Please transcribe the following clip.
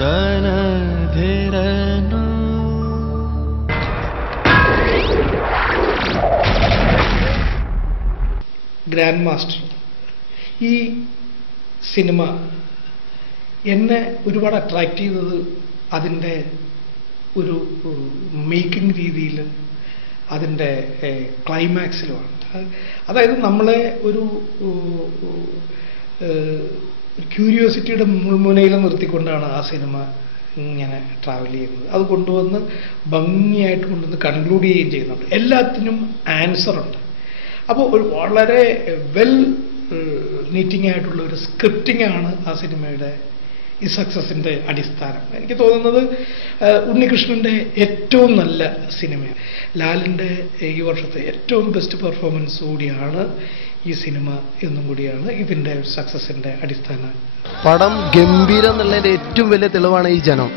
തനധിരനു grand master ഈ cinema എന്നെ ഒരുപാട് അട്രാക്റ്റ് ചെയ്തത് അതിൻ്റെ ഒരു മേക്കിംഗ് രീതിയിൽ അതിൻ്റെ ക്ലൈമാക്സിലുമാണ്. അതായത് നമ്മളെ ഒരു ക്യൂരിയോസിറ്റിയുടെ മുൾമുനയിൽ നിർത്തിക്കൊണ്ടാണ് ആ സിനിമ ഇങ്ങനെ ട്രാവൽ ചെയ്യുന്നത്. അത് കൊണ്ടുവന്ന് ഭംഗിയായിട്ട് കൊണ്ടുവന്ന് കൺക്ലൂഡ് ചെയ്യുകയും ചെയ്യുന്നുണ്ട്. എല്ലാത്തിനും ആൻസറുണ്ട്. അപ്പോൾ ഒരു വളരെ വെൽ നീറ്റിംഗ് ആയിട്ടുള്ള ഒരു സ്ക്രിപ്റ്റിംഗ് ആണ് ആ സിനിമയുടെ ഈ സക്സസിൻ്റെ അടിസ്ഥാനം. എനിക്ക് തോന്നുന്നത് ഉണ്ണികൃഷ്ണൻ്റെ ഏറ്റവും നല്ല സിനിമയാണ്. ലാലിൻ്റെ ഈ വർഷത്തെ ഏറ്റവും ബെസ്റ്റ് പെർഫോമൻസ് കൂടിയാണ് ഈ സിനിമ എന്നും കൂടിയാണ് ഇതിൻ്റെ സക്സസിൻ്റെ അടിസ്ഥാനം. പടം ഗംഭീരം എന്നുള്ളതിൻ്റെ ഏറ്റവും വലിയ തെളിവാണ് ഈ ജനം.